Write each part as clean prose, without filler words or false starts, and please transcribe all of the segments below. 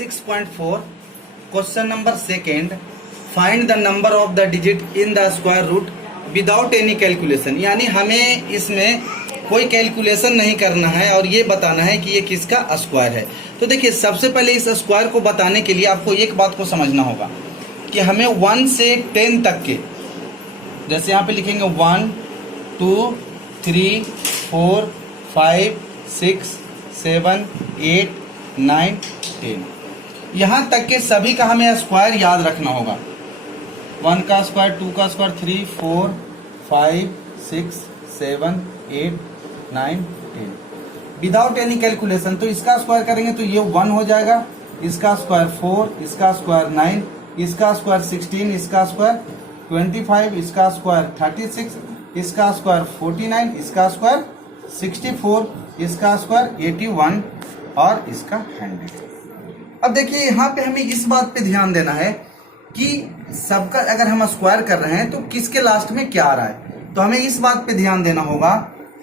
6.4 question number second, find the number of the digit in the square root without any calculation. यानी हमें इसमें कोई calculation नहीं करना है और ये बताना है कि ये किसका स्क्वायर है। तो देखिए, सबसे पहले इस स्क्वायर को बताने के लिए आपको एक बात को समझना होगा कि हमें 1 से 10 तक के, जैसे यहाँ पे लिखेंगे 1 2 3 4 5 6 7 8 9 10, यहाँ तक के सभी का हमें स्क्वायर याद रखना होगा। 1 का स्क्वायर, 2 का स्क्वायर, 3 4 5 6 7 8 9 10 विदाउट एनी कैलकुलेशन। तो इसका स्क्वायर करेंगे तो ये 1 हो जाएगा, इसका स्क्वायर 4, इसका स्क्वायर 9, इसका स्क्वायर 16, इसका स्क्वायर 25, इसका स्क्वायर 36, इसका स्क्वायर 49, इसका स्क्वायर 64, इसका स्क्वायर 81 और इसका 100। अब देखिए, यहाँ पे हमें इस बात पे ध्यान देना है कि सबका अगर हम स्क्वायर कर रहे हैं तो किसके लास्ट में क्या आ रहा है। तो हमें इस बात पे ध्यान देना होगा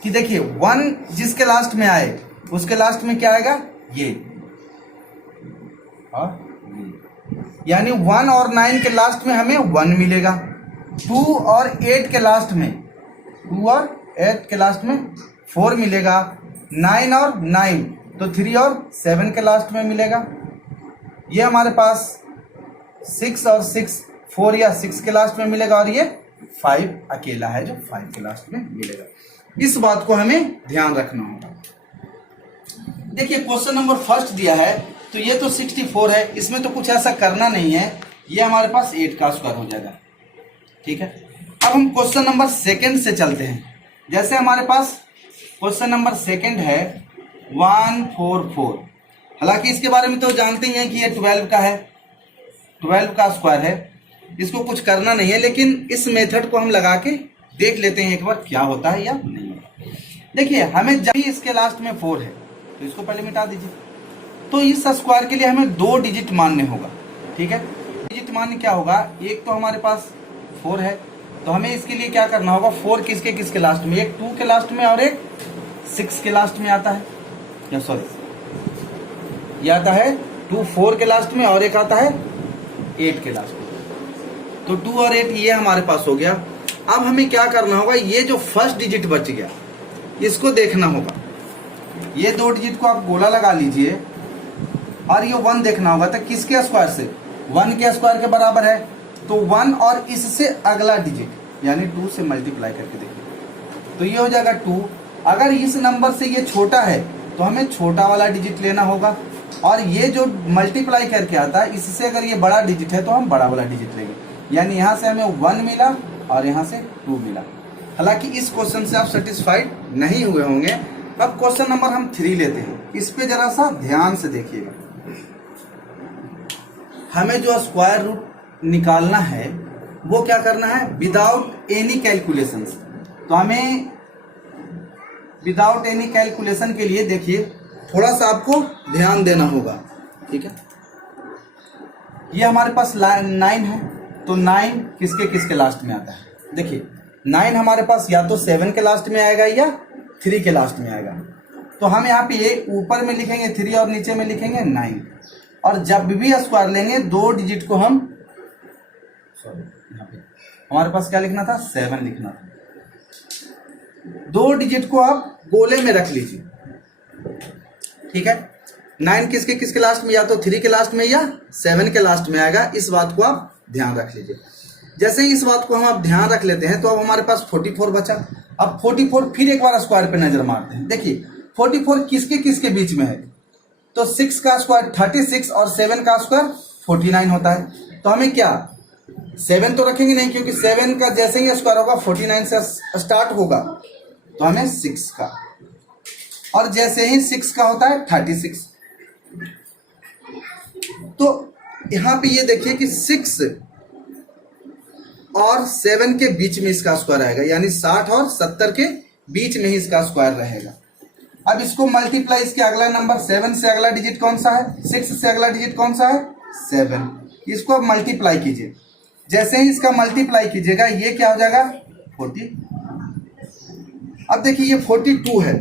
कि देखिए 1 जिसके लास्ट में आए उसके लास्ट में क्या आएगा, ये और ये। यानी 1 और 9 के लास्ट में हमें 1 मिलेगा, 2 और 8 के लास्ट में 2 और 8 के लास्ट में 4 मिलेगा, 9 और 9 तो 3 और 7 के लास्ट में मिलेगा। ये हमारे पास 6 और 6 4 या 6 के लास्ट में मिलेगा और ये 5 अकेला है जो 5 के लास्ट में मिलेगा। इस बात को हमें ध्यान रखना होगा। देखिए, क्वेश्चन नंबर फर्स्ट दिया है तो ये तो 64 है, इसमें तो कुछ ऐसा करना नहीं है, ये हमारे पास 8 का स्क्वायर हो जाएगा। ठीक है, अब हम क्वेश्चन नंबर सेकंड से चलते हैं। जैसे हमारे पास क्वेश्चन नंबर सेकंड है 144। हालांकि इसके बारे में तो जानते ही हैं कि ये 12 का है, 12 का स्क्वायर है, इसको कुछ करना नहीं है, लेकिन इस मेथड को हम लगा के देख लेते हैं एक बार क्या होता है या नहीं होता। देखिए, हमें जब भी इसके लास्ट में 4 है तो इसको पहले मिटा दीजिए। तो इस स्क्वायर के लिए हमें 2 डिजिट मानने होगा। ठीक है, डिजिट मानने क्या होगा, एक तो हमारे पास 4 है तो हमें इसके लिए क्या करना होगा, 4 किसके किसके लास्ट में, एक 2 के लास्ट में और एक 6 के लास्ट में आता है, या सॉरी ये आता है 2 4 के लास्ट में और एक आता है 8 के लास्ट में। तो 2 और 8 ये हमारे पास हो गया। अब हमें क्या करना होगा, ये जो फर्स्ट डिजिट बच गया इसको देखना होगा। ये 2 डिजिट को आप गोला लगा लीजिए और ये 1 देखना होगा। तो किसके स्क्वायर से, 1 के स्क्वायर के बराबर है, तो 1 और इससे अगला डिजिट यानी 2 से मल्टीप्लाई करके देखिए तो ये हो जाएगा 2। अगर इस नंबर से ये छोटा है तो हमें छोटा वाला डिजिट लेना होगा, और ये जो मल्टीप्लाई करके आता है इससे अगर ये बड़ा डिजिट है तो हम बड़ा वाला डिजिट लेंगे। यानी यहाँ से हमें 1 मिला और यहाँ से 2 मिला। हालांकि इस क्वेश्चन से आप सेटिस्फाइड नहीं हुए होंगे। अब क्वेश्चन नंबर हम 3 लेते हैं, इस पे जरा सा ध्यान से देखिएगा। हमें जो स्क्वायर रूट निकालना है वो क्या करना है, विदाउट एनी कैलकुलेशन। तो हमें विदाउट एनी कैलकुलेशन के लिए देखिए थोड़ा सा आपको ध्यान देना होगा। ठीक है, ये हमारे पास 9 है तो 9 किसके किसके लास्ट में आता है। देखिए 9 हमारे पास या तो 7 के लास्ट में आएगा या 3 के लास्ट में आएगा। तो हम यहाँ पे ये ऊपर में लिखेंगे 3 और नीचे में लिखेंगे 9, और जब भी स्क्वायर लेंगे 2 डिजिट को हम, सॉरी यहाँ पे हमारे पास क्या लिखना था, 7 लिखना था। 2 डिजिट को आप गोले में रख लीजिए। ठीक है, 9 किसके किसके लास्ट में, या तो 3 के लास्ट में या 7 के लास्ट में आएगा। इस बात को आप ध्यान रख लीजिए। जैसे ही इस बात को हम आप ध्यान रख लेते हैं तो अब हमारे पास 44 बचा। अब 44 फिर एक बार स्क्वायर पे नजर मारते हैं। देखिए 44 किसके किसके बीच में है, तो 6 का स्क्वायर 36 और 7 का स्क्वायर 49 होता है। तो हमें क्या, 7 तो रखेंगे नहीं, क्योंकि 7 का जैसे ही स्क्वायर होगा 49 से स्टार्ट होगा, तो हमें 6 का, और जैसे ही 6 का होता है 36। तो यहां पे ये देखिए कि 6 और 7 के बीच में इसका स्क्वायर आएगा, यानी 60 और 70 के बीच में ही इसका स्क्वायर रहेगा। अब इसको मल्टीप्लाई, इसके अगला नंबर 7 से अगला डिजिट कौन सा है, 6 से अगला डिजिट कौन सा है, 7। इसको अब मल्टीप्लाई कीजिए। जैसे ही इसका मल्टीप्लाई कीजिएगा ये क्या हो जाएगा, 40। अब देखिए ये 42 है,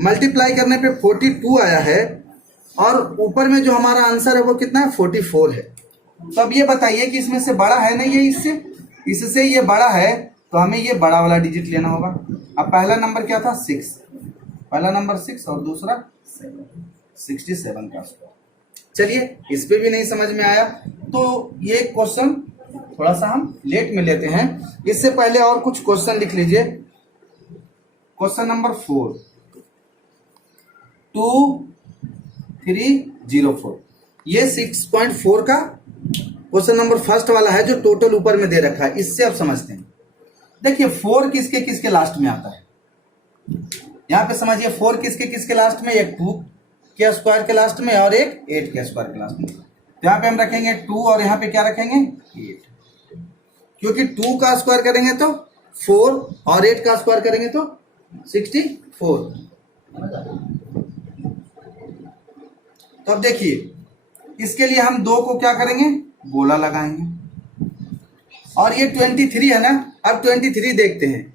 मल्टीप्लाई करने पे 42 आया है, और ऊपर में जो हमारा आंसर है वो कितना है 44 है। तो अब ये बताइए कि इसमें से बड़ा है ना ये इससे ये बड़ा है, तो हमें ये बड़ा वाला डिजिट लेना होगा। अब पहला नंबर क्या था 6, पहला नंबर 6 और दूसरा 7, 67 का स्क्वायर। चलिए इस पे भी नहीं समझ में आया तो ये क्वेश्चन थोड़ा सा हम लेट में लेते हैं। इससे पहले और कुछ क्वेश्चन लिख लीजिए। क्वेश्चन नंबर 4, 2304, ये 6.4 का क्वेश्चन नंबर फर्स्ट वाला है जो टोटल ऊपर में दे रखा है। इससे आप समझते हैं। देखिए 4 किसके किसके लास्ट में आता है, यहाँ पे समझिए 4 किसके किसके लास्ट में, एक 2 के स्क्वायर के लास्ट में और एक 8 के स्क्वायर के लास्ट में। तो यहाँ पे हम रखेंगे 2 और यहाँ पे क्या रखेंगे 8, क्योंकि 2 का स्क्वायर करेंगे तो 4 और 8 का स्क्वायर करेंगे तो 64। तो अब देखिए इसके लिए हम 2 को क्या करेंगे गोला लगाएंगे, और ये 23 है ना। अब 23 देखते हैं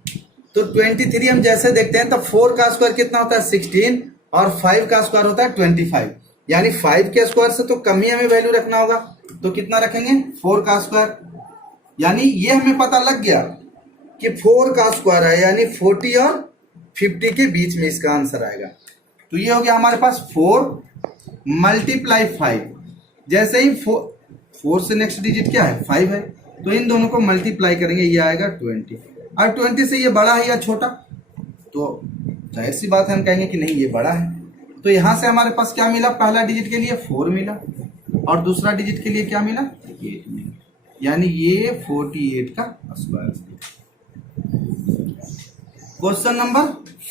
तो 23 हम जैसे देखते हैं तो 4 का स्क्वायर कितना होता है 16 और 5 का स्क्वायर होता है 25, यानी 5 के स्क्वायर से तो कम ही हमें वैल्यू रखना होगा। तो कितना रखेंगे 4 का स्क्वायर, यानी ये हमें पता लग गया कि 4 का स्क्वायर है, यानी 40 और 50 के बीच में इसका आंसर आएगा। तो ये हो गया हमारे पास 4 मल्टीप्लाई 5। जैसे ही 4 से नेक्स्ट डिजिट क्या है 5 है, तो इन दोनों को मल्टीप्लाई करेंगे, ये आएगा 20। और 20 से ये बड़ा है या छोटा, तो जाहिर सी बात है हम कहेंगे कि नहीं ये बड़ा है। तो यहां से हमारे पास क्या मिला, पहला डिजिट के लिए 4 मिला और दूसरा डिजिट के लिए क्या मिला 8 मिला, यानी ये 48 का स्क्वायर। क्वेश्चन नंबर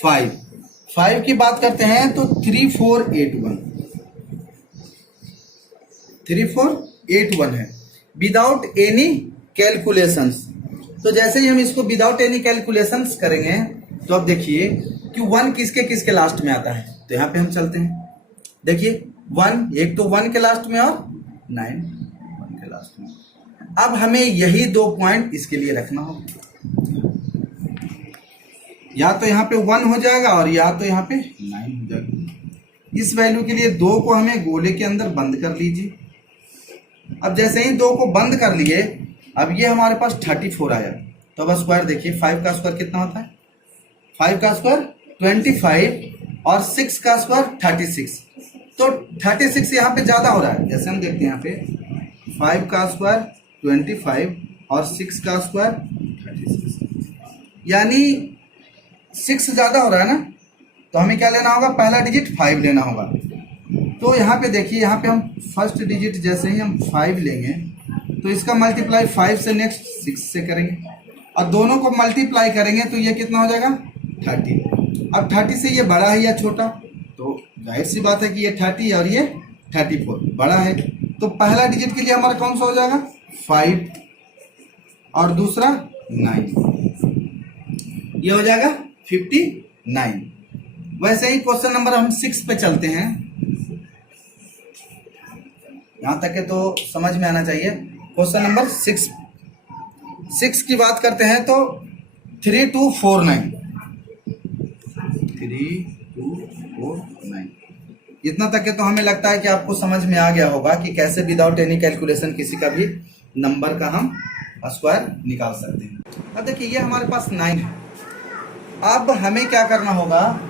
5 की बात करते हैं तो 3481 है विदाउट एनी कैलकुलेशंस। तो जैसे ही हम इसको विदाउट एनी कैलकुलेशंस करेंगे तो अब देखिए कि 1 किसके किसके लास्ट में आता है। तो यहाँ पे हम चलते हैं, देखिए 1 एक तो 1 के लास्ट में और 9 1 के लास्ट में। अब हमें यही 2 पॉइंट इसके लिए रखना होगा, या तो यहाँ पे 1 हो जाएगा और या तो यहाँ पे 9 हो जाएगा। इस वैल्यू के लिए 2 को हमें गोले के अंदर बंद कर लीजिए। अब जैसे ही 2 को बंद कर लिए, अब ये हमारे पास 34 आया। तो अब स्क्वायर देखिए 5 का स्क्वायर कितना होता है, 5 का स्क्वायर 25 और 6 का स्क्वायर 36। तो 36 यहाँ पे ज्यादा हो रहा है। जैसे हम देखते हैं यहाँ पे 5 का स्क्वायर 25 और 6 का स्क्वायर 36, यानी 6 ज्यादा हो रहा है ना। तो हमें क्या लेना होगा, पहला डिजिट 5 लेना होगा। तो यहाँ पे देखिए, यहाँ पे हम फर्स्ट डिजिट जैसे ही हम 5 लेंगे तो इसका मल्टीप्लाई 5 से नेक्स्ट 6 से करेंगे और दोनों को मल्टीप्लाई करेंगे तो ये कितना हो जाएगा 30। अब 30 से ये बड़ा है या छोटा, तो जाहिर सी बात है कि ये 30 और ये 34 बड़ा है। तो पहला डिजिट के लिए हमारा कौन सा हो जाएगा 5 और दूसरा 9, ये हो जाएगा 59। वैसे ही क्वेश्चन नंबर हम 6 पे चलते हैं। यहां तक है तो समझ में आना चाहिए। क्वेश्चन नंबर 6 की बात करते हैं तो 3249 इतना तक है तो हमें लगता है कि आपको समझ में आ गया होगा कि कैसे विदाउट एनी कैलकुलेशन किसी का भी नंबर का हम स्क्वायर निकाल सकते हैं। अब देखिए ये हमारे पास 9 है। अब हमें क्या करना होगा,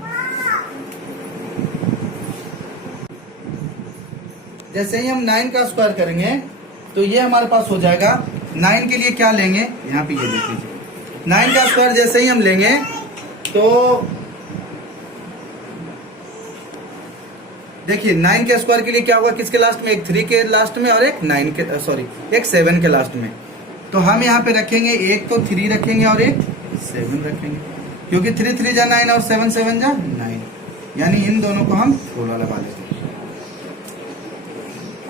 जैसे ही हम 9 का स्क्वायर करेंगे तो ये हमारे पास हो जाएगा। 9 के लिए क्या लेंगे, यहाँ पे ये देख लीजिए 9 का स्क्वायर जैसे ही हम लेंगे तो देखिए 9 के स्क्वायर के लिए क्या होगा, किसके लास्ट में, एक 3 के लास्ट में और एक 7 के लास्ट में। तो हम यहाँ पे रखेंगे एक तो 3 रखेंगे और एक 7 रखेंगे, क्योंकि 3 3 जा 9 और 7 7 जा 9, यानी इन दोनों को हम गोला लगा लेते हैं।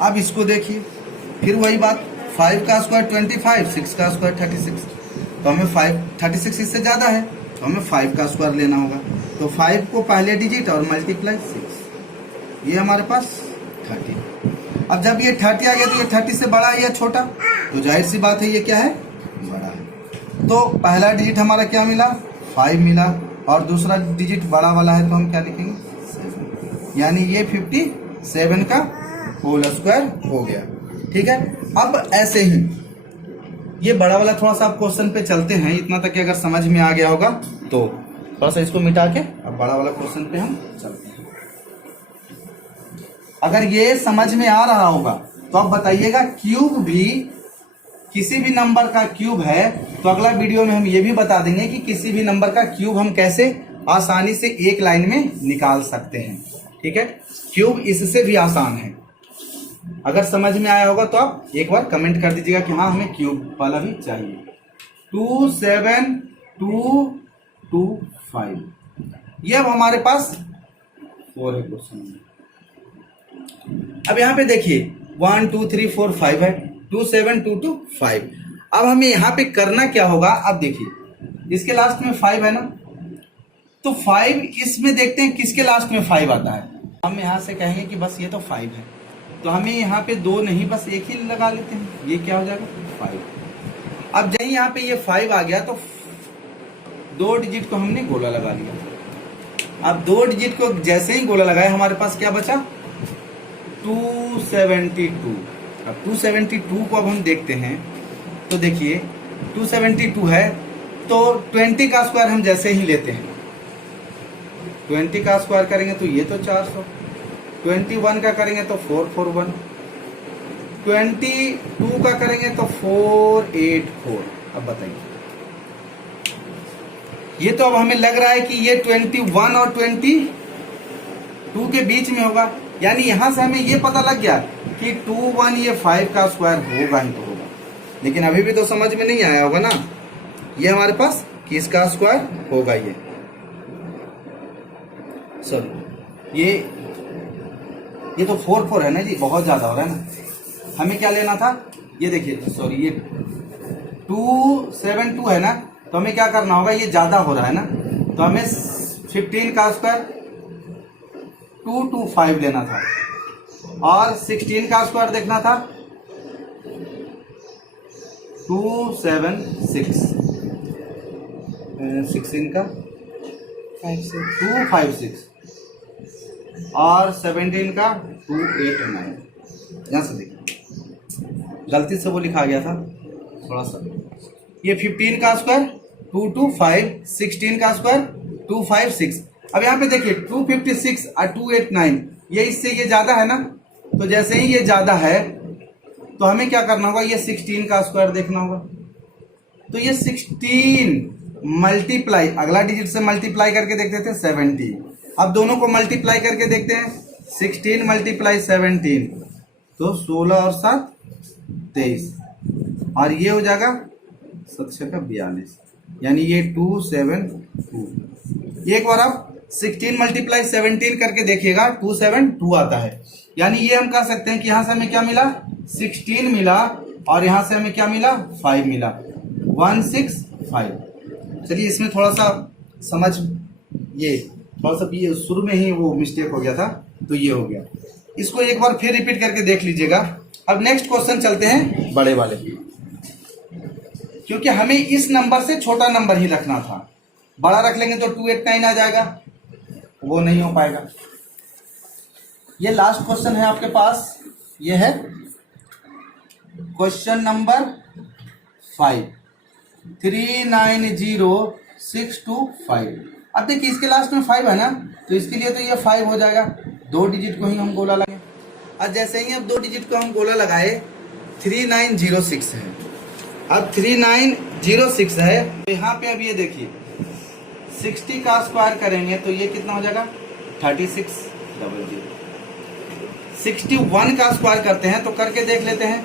अब इसको देखिए फिर वही बात, 5 का स्क्वायर 25, 6 का स्क्वायर 36। तो हमें 36 इससे ज्यादा है तो हमें 5 का स्क्वायर लेना होगा। तो 5 को पहले डिजिट और मल्टीप्लाई 6, ये हमारे पास 30। अब जब ये 30 आ गया तो ये 30 से बड़ा है या छोटा, तो जाहिर सी बात है ये क्या है बड़ा है। तो पहला डिजिट हमारा क्या मिला 5 मिला और दूसरा डिजिट बड़ा वाला है तो हम क्या लिखेंगे 7, यानी ये 59 7 का होल स्क्वायर हो गया। ठीक है, अब ऐसे ही ये बड़ा वाला थोड़ा सा आप क्वेश्चन पे चलते हैं, इतना तक अगर समझ में आ गया होगा तो थोड़ा सा इसको मिटा के अब बड़ा वाला क्वेश्चन पे हम चलते हैं। अगर ये समझ में आ रहा होगा तो आप बताइएगा क्यूब भी किसी भी नंबर का क्यूब है तो अगला वीडियो में हम ये भी बता देंगे कि किसी भी नंबर का क्यूब हम कैसे आसानी से एक लाइन में निकाल सकते हैं। ठीक है, क्यूब इससे भी आसान है। अगर समझ में आया होगा तो आप एक बार कमेंट कर दीजिएगा कि हाँ हमें क्यूब वाला भी चाहिए। 2 7 2 2 5, ये अब हमारे पास 4 है क्वेश्चन। अब यहाँ पे देखिए 1 2 3 4 5 है, 2 7 2 2 5। अब हमें यहाँ पे करना क्या होगा, अब देखिए इसके लास्ट में 5 है ना, तो 5 इसमें देखते हैं किसके लास्ट में 5 आता है। हम यहाँ से कहेंगे कि बस ये तो 5 है, तो हमें यहाँ पे 2 नहीं बस एक ही लगा लेते हैं, ये क्या हो जाएगा 5। अब जब यहाँ पे ये 5 आ गया तो 2 डिजिट को हमने गोला लगा लिया। अब 2 डिजिट को जैसे ही गोला लगाया हमारे पास क्या बचा 272। अब 272 को अब हम देखते हैं तो देखिए 272 है तो 20 का स्क्वायर हम जैसे ही लेते हैं, 20 का स्क्वायर करेंगे तो ये तो 400, 21 का करेंगे तो 441, 22 का करेंगे तो 484। अब बताइए, ये तो अब हमें लग रहा है कि ये 21 और 22 के बीच में होगा, यानी यहां से हमें ये पता लग गया कि 21 ये 5 का स्क्वायर होगा ही तो होगा। लेकिन अभी भी तो समझ में नहीं आया होगा ना, ये हमारे पास किसका स्क्वायर होगा, ये सर ये तो 4 4 है ना जी, बहुत ज्यादा हो रहा है ना। हमें क्या लेना था, ये देखिए सॉरी ये 272 है ना, तो हमें क्या करना होगा, ये ज्यादा हो रहा है ना, तो हमें 15 का स्क्वायर 225 लेना था और 16 का स्क्वायर देखना था 276, 16 का 256 और 17 का 289। यहां से देखिए गलती से वो लिखा गया था थोड़ा सा, ये 15 का स्क्वायर 225, 16 का स्क्वायर 256। अब यहाँ पे देखिए 256 और 289, ये इससे ये ज्यादा है ना, तो जैसे ही ये ज्यादा है तो हमें क्या करना होगा, ये 16 का स्क्वायर देखना होगा। तो ये 16 मल्टीप्लाई, अगला डिजिट से मल्टीप्लाई करके देखते थे 70, अब दोनों को मल्टीप्लाई करके देखते हैं 16 मल्टीप्लाई 17, तो 16 और 7 23, और ये हो जाएगा 7 का 42, यानी ये 272। एक बार आप 16 मल्टीप्लाई 17 करके देखिएगा 272 आता है, यानी ये हम कह सकते हैं कि यहां से हमें क्या मिला 16 मिला और यहां से हमें क्या मिला 5 मिला, 165। चलिए इसमें थोड़ा सा समझ, ये थोड़ा सा ये शुरू में ही वो मिस्टेक हो गया था, तो ये हो गया। इसको एक बार फिर रिपीट करके देख लीजिएगा। अब नेक्स्ट क्वेश्चन चलते हैं बड़े वाले, क्योंकि हमें इस नंबर से छोटा नंबर ही रखना था, बड़ा रख लेंगे तो 289 आ जाएगा, वो नहीं हो पाएगा। ये लास्ट क्वेश्चन है आपके पास, ये है क्वेश्चन नंबर 5, 390625। अब देखिए इसके लास्ट में 5 है ना, तो इसके लिए तो ये 5 हो जाएगा, 2 डिजिट को ही हम गोला लगाए। और जैसे ही अब 2 डिजिट को हम गोला लगाए 3906 है, अब 3906 है तो यहाँ पे अब ये देखिए 60 का स्क्वायर करेंगे तो ये कितना हो जाएगा 3600। 61 का स्क्वायर करते हैं तो करके देख लेते हैं,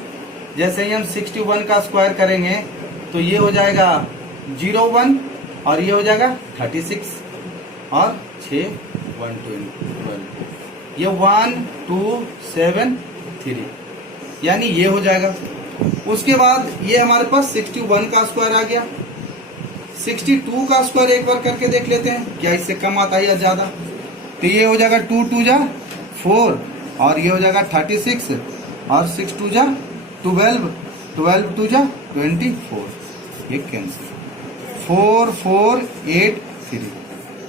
जैसे ही हम 61 का स्क्वायर करेंगे तो ये हो जाएगा 01 और ये हो जाएगा 36 और 6 112, ये 1273, यानी ये हो जाएगा। उसके बाद ये हमारे पास 61 का स्क्वायर आ गया, 62 का स्क्वायर एक बार करके देख लेते हैं क्या इससे कम आता है या ज्यादा, तो ये हो जाएगा 2 2 जा 4 और ये हो जाएगा 36 और 6 2 जा 12, 12 2 जा 24, ये कैंसिल 4483,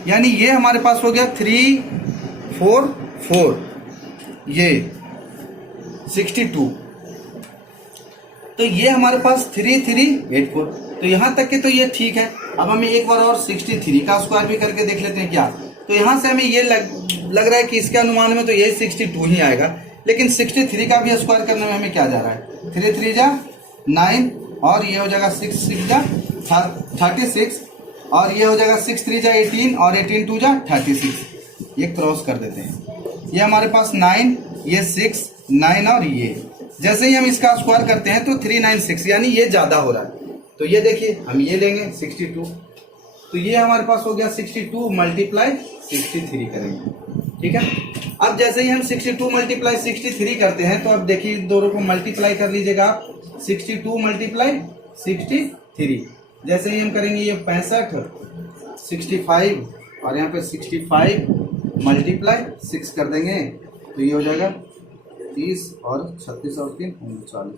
यानी ये हमारे पास हो गया 344। ये 62, तो ये हमारे पास 3384, तो यहाँ तक के तो ये ठीक है। अब हमें एक बार और 63 का स्क्वायर भी करके देख लेते हैं क्या। तो यहाँ से हमें ये लग रहा है कि इसके अनुमान में तो ये 62 ही आएगा, लेकिन 63 का भी स्क्वायर करने में हमें क्या जा रहा है, 3 3 जा 9 और ये हो जाएगा 6 6 जा 36 और ये हो जाएगा 6 3 जा 18 और 18 2 जा 36। ये क्रॉस कर देते हैं, ये हमारे पास 9, ये 6 9 और ये जैसे ही हम इसका स्क्वायर करते हैं तो 396, यानी ये ज्यादा हो रहा है। तो ये देखिए हम ये लेंगे 62, तो ये हमारे पास हो गया 62 मल्टीप्लाई 63 करेंगे, ठीक है। अब जैसे ही हम 62 मल्टीप्लाई 63 करते हैं तो अब देखिए दोनों को मल्टीप्लाई कर लीजिएगा आप, 62 मल्टीप्लाई 63, जैसे ही हम करेंगे ये 65 65 और यहाँ पे 65 मल्टीप्लाई 6 कर देंगे तो ये हो जाएगा 30 और 36 और 3 39,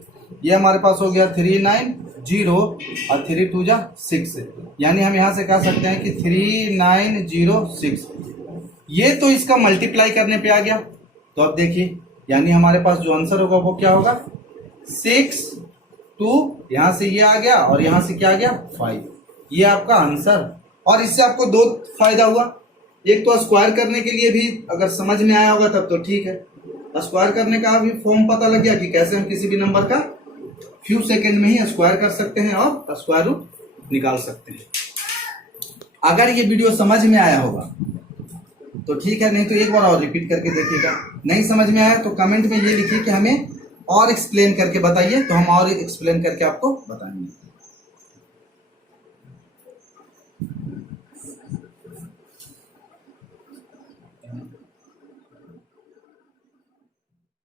ये हमारे पास हो गया 390 और 3 2 जा 6, यानी हम यहाँ से कह सकते हैं कि 3906। ये तो इसका मल्टीप्लाई करने पे आ गया। तो अब देखिए यानी हमारे पास जो आंसर होगा वो क्या होगा, 6 2, यहाँ से ये आ गया और यहाँ से क्या आ गया 5, ये आपका आंसर। और इससे आपको दो फायदा हुआ, एक तो स्क्वायर करने के लिए भी अगर समझ में आया होगा तब तो ठीक है, स्क्वायर करने का भी फॉर्म पता लग गया कि कैसे हम किसी भी नंबर का फ्यू सेकंड में ही स्क्वायर कर सकते हैं और स्क्वायर रूट निकाल सकते हैं। अगर ये वीडियो समझ में आया होगा तो ठीक है, नहीं तो एक बार और रिपीट करके देखिएगा। नहीं समझ में आया तो कमेंट में ये लिखिए कि हमें और एक्सप्लेन करके बताइए, तो हम और एक्सप्लेन करके आपको बताएंगे।